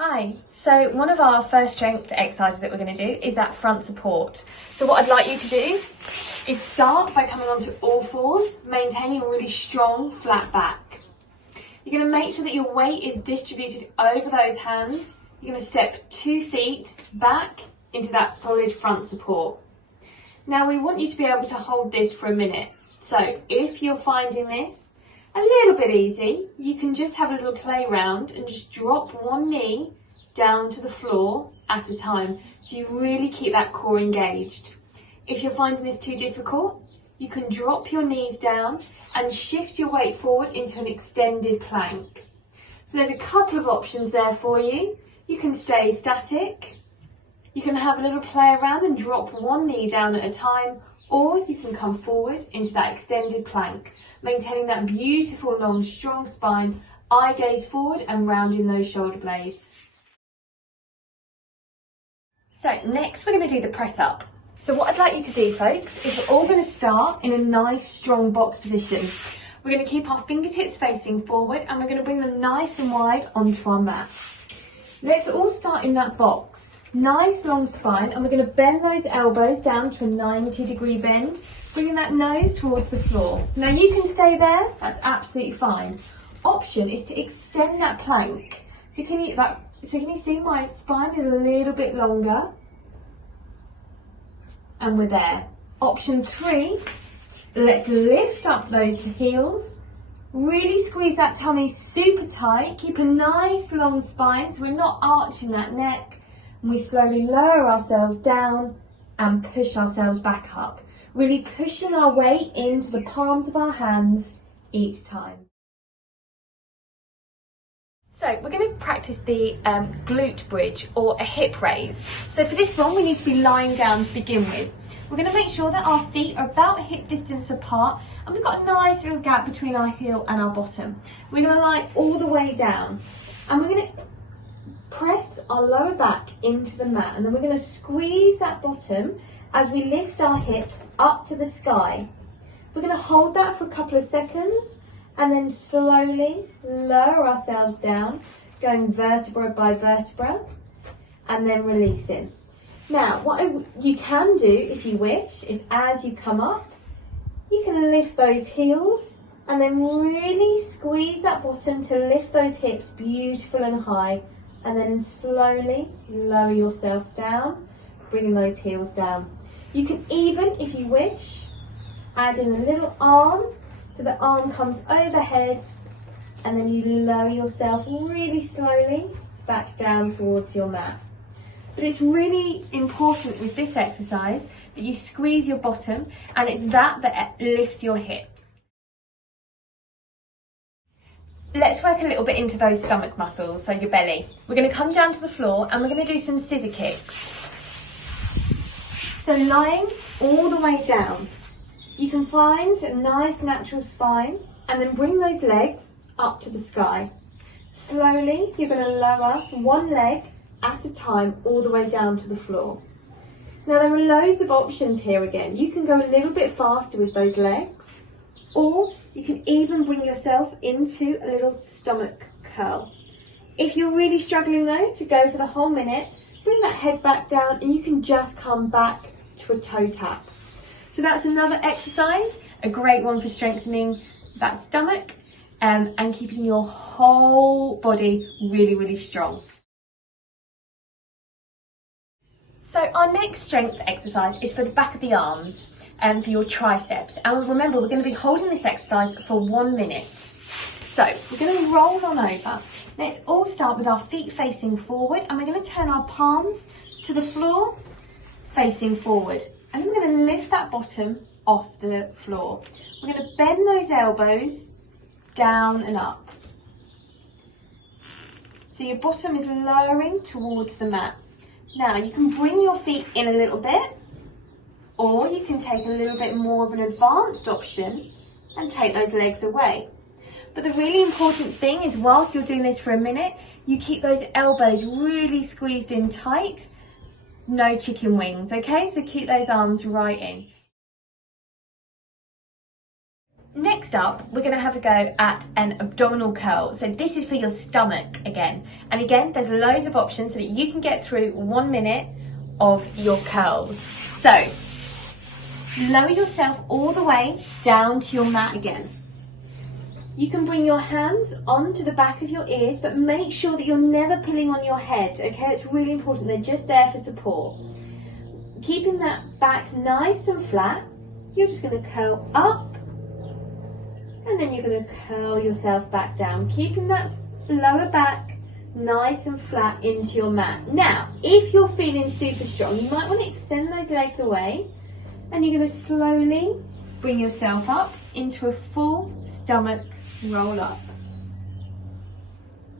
Hi, so one of our first strength exercises that we're going to do is that front support. So what I'd like you to do is start by coming onto all fours, maintaining a really strong flat back. You're going to make sure that your weight is distributed over those hands. You're going to step 2 feet back into that solid front support. Now we want you to be able to hold this for a minute. So if you're finding this a little bit easy, you can just have a little play around and just drop one knee down to the floor at a time, so you really keep that core engaged. If you're finding this too difficult, you can drop your knees down and shift your weight forward into an extended plank. So there's a couple of options there for you. You can stay static, you can have a little play around and drop one knee down at a time, or you can come forward into that extended plank, maintaining that beautiful, long, strong spine, eye gaze forward and rounding those shoulder blades. So next we're going to do the press up. So what I'd like you to do, folks, is we're all going to start in a nice, strong box position. We're going to keep our fingertips facing forward and we're going to bring them nice and wide onto our mat. Let's all start in that box. Nice long spine, and we're going to bend those elbows down to a 90-degree bend, bringing that nose towards the floor. Now you can stay there, that's absolutely fine. Option is to extend that plank. So can you see my spine is a little bit longer? And we're there. Option 3, let's lift up those heels. Really squeeze that tummy super tight. Keep a nice long spine so we're not arching that neck. And we slowly lower ourselves down and push ourselves back up. Really pushing our weight into the palms of our hands each time. So we're going to practice the glute bridge or a hip raise. So for this one we need to be lying down to begin with. We're going to make sure that our feet are about hip distance apart and we've got a nice little gap between our heel and our bottom. We're going to lie all the way down and we're going to press our lower back into the mat, and then we're going to squeeze that bottom as we lift our hips up to the sky. We're going to hold that for a couple of seconds and then slowly lower ourselves down, going vertebra by vertebra and then releasing. Now what you can do if you wish is as you come up, you can lift those heels and then really squeeze that bottom to lift those hips beautiful and high. And then slowly lower yourself down, bringing those heels down. You can even, if you wish, add in a little arm, so the arm comes overhead, and then you lower yourself really slowly back down towards your mat. But it's really important with this exercise that you squeeze your bottom, and it's that lifts your hips. Let's work a little bit into those stomach muscles, so your belly. We're going to come down to the floor and we're going to do some scissor kicks. So lying all the way down, you can find a nice natural spine and then bring those legs up to the sky. Slowly, you're going to lower one leg at a time all the way down to the floor. Now there are loads of options here again. You can go a little bit faster with those legs, or you can even bring yourself into a little stomach curl. If you're really struggling though to go for the whole minute, bring that head back down and you can just come back to a toe tap. So that's another exercise, a great one for strengthening that stomach and keeping your whole body really, really strong. So our next strength exercise is for the back of the arms and for your triceps. And remember, we're going to be holding this exercise for 1 minute. So we're going to roll on over. Let's all start with our feet facing forward and we're going to turn our palms to the floor facing forward. And then we're going to lift that bottom off the floor. We're going to bend those elbows down and up. So your bottom is lowering towards the mat. Now you can bring your feet in a little bit, or you can take a little bit more of an advanced option and take those legs away. But the really important thing is whilst you're doing this for a minute, you keep those elbows really squeezed in tight, no chicken wings, okay? So keep those arms right in. Next up, we're going to have a go at an abdominal curl. So this is for your stomach again. And again, there's loads of options so that you can get through 1 minute of your curls. So lower yourself all the way down to your mat again. You can bring your hands onto the back of your ears, but make sure that you're never pulling on your head, okay? It's really important. They're just there for support. Keeping that back nice and flat, you're just going to curl up, and then you're going to curl yourself back down, keeping that lower back nice and flat into your mat. Now, if you're feeling super strong, you might want to extend those legs away, and you're going to slowly bring yourself up into a full stomach roll up.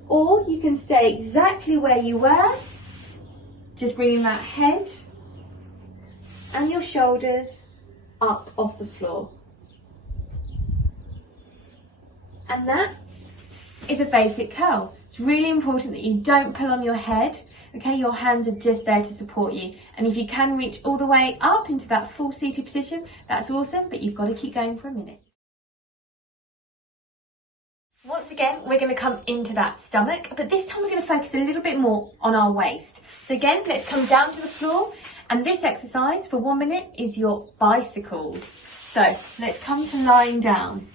Or you can stay exactly where you were, just bringing that head and your shoulders up off the floor. And that is a basic curl. It's really important that you don't pull on your head, okay? Your hands are just there to support you. And if you can reach all the way up into that full seated position, that's awesome, but you've got to keep going for a minute. Once again, we're going to come into that stomach, but this time we're going to focus a little bit more on our waist. So again, let's come down to the floor, and this exercise for 1 minute is your bicycles. So let's come to lying down.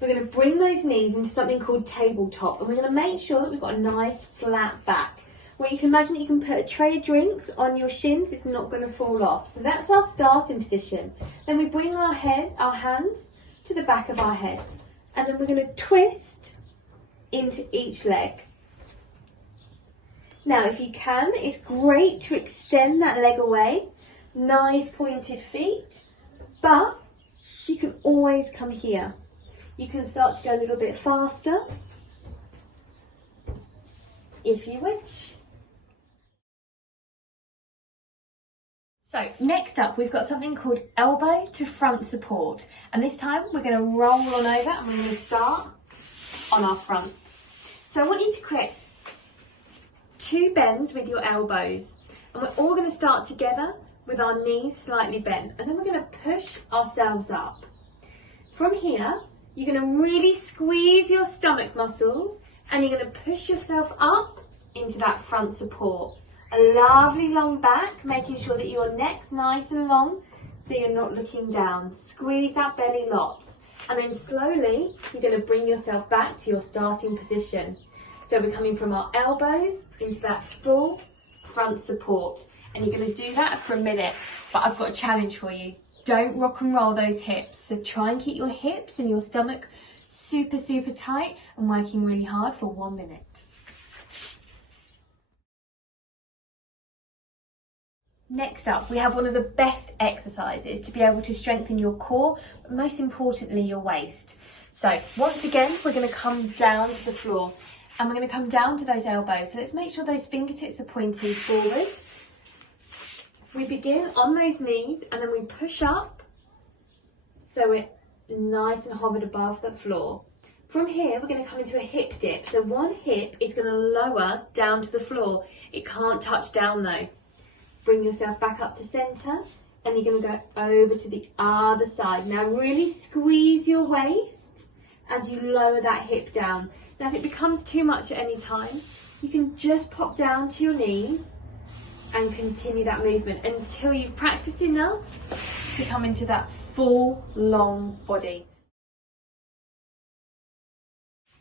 We're going to bring those knees into something called tabletop, and we're going to make sure that we've got a nice flat back. I want you to imagine that you can put a tray of drinks on your shins, it's not going to fall off. So that's our starting position. Then we bring our hands to the back of our head, and then we're going to twist into each leg. Now, if you can, it's great to extend that leg away, nice pointed feet, but you can always come here. You can start to go a little bit faster, if you wish. So next up, we've got something called elbow to front support. And this time we're going to roll on over, and we're going to start on our fronts. So I want you to create 2 bends with your elbows. And we're all going to start together with our knees slightly bent. And then we're going to push ourselves up. From here, you're going to really squeeze your stomach muscles, and you're going to push yourself up into that front support. A lovely long back, making sure that your neck's nice and long so you're not looking down. Squeeze that belly lots, and then slowly you're going to bring yourself back to your starting position. So we're coming from our elbows into that full front support, and you're going to do that for a minute. But I've got a challenge for you. Don't rock and roll those hips. So try and keep your hips and your stomach super, super tight and working really hard for 1 minute. Next up, we have one of the best exercises to be able to strengthen your core, but most importantly, your waist. So once again, we're going to come down to the floor, and we're going to come down to those elbows. So let's make sure those fingertips are pointing forward. We begin on those knees, and then we push up so we're nice and hovered above the floor. From here, we're going to come into a hip dip. So one hip is going to lower down to the floor. It can't touch down though. Bring yourself back up to centre, and you're going to go over to the other side. Now really squeeze your waist as you lower that hip down. Now if it becomes too much at any time, you can just pop down to your knees and continue that movement until you've practiced enough to come into that full long body.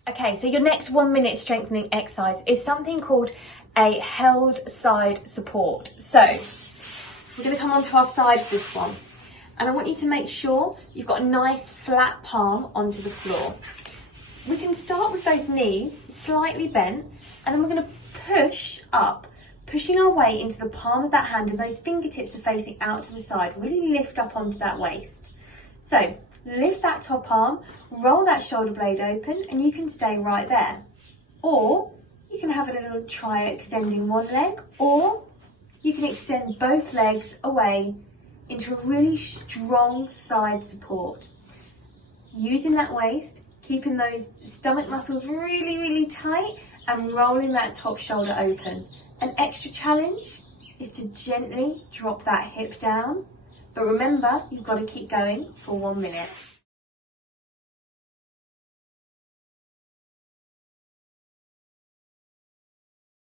Okay, so your next 1 minute strengthening exercise is something called a held side support. So we're going to come onto our side for this one, and I want you to make sure you've got a nice flat palm onto the floor. We can start with those knees slightly bent, and then we're going to push up, pushing our way into the palm of that hand, and those fingertips are facing out to the side. Really lift up onto that waist. So lift that top arm, roll that shoulder blade open, and you can stay right there. Or you can have a little try extending one leg, or you can extend both legs away into a really strong side support. Using that waist, keeping those stomach muscles really, really tight, and rolling that top shoulder open. An extra challenge is to gently drop that hip down. But remember, you've got to keep going for 1 minute.